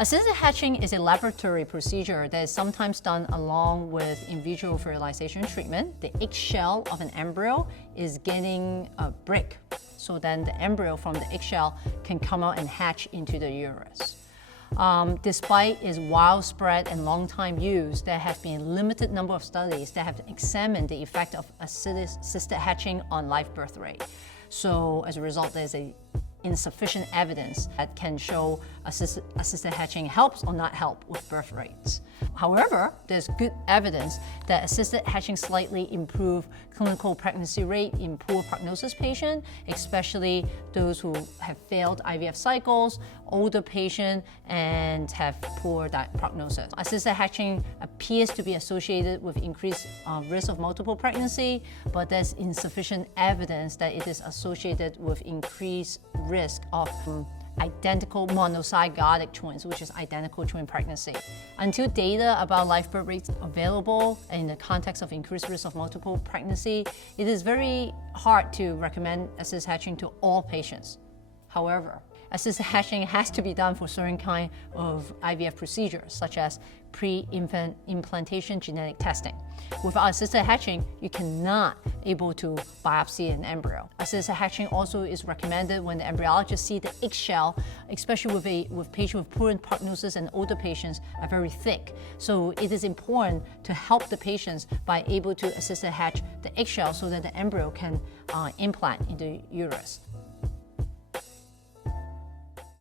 Assisted hatching is a laboratory procedure that is sometimes done along with in vitro fertilization treatment. The eggshell of an embryo is getting a break, so then the embryo from the eggshell can come out and hatch into the uterus. Despite its widespread and long-time use, there have been a limited number of studies that have examined the effect of assisted hatching on live birth rate. So as a result, there's insufficient evidence that can show assisted hatching helps or not help with birth rates. However, there's good evidence that assisted hatching slightly improve clinical pregnancy rate in poor prognosis patients, especially those who have failed IVF cycles, older patients, and have poor prognosis. Assisted hatching appears to be associated with increased risk of multiple pregnancy, but there's insufficient evidence that it is associated with increased risk of identical monozygotic twins, which is identical twin pregnancy. Until data about live birth rates available in the context of increased risk of multiple pregnancy, it is very hard to recommend assisted hatching to all patients. However, assisted hatching has to be done for certain kind of IVF procedures, such as pre-infant implantation genetic testing. Without assisted hatching, you cannot able to biopsy an embryo. Assisted hatching also is recommended when the embryologist see the eggshell, especially with patients with poor prognosis and older patients, are very thick. So it is important to help the patients by able to assisted hatch the eggshell so that the embryo can implant into the uterus.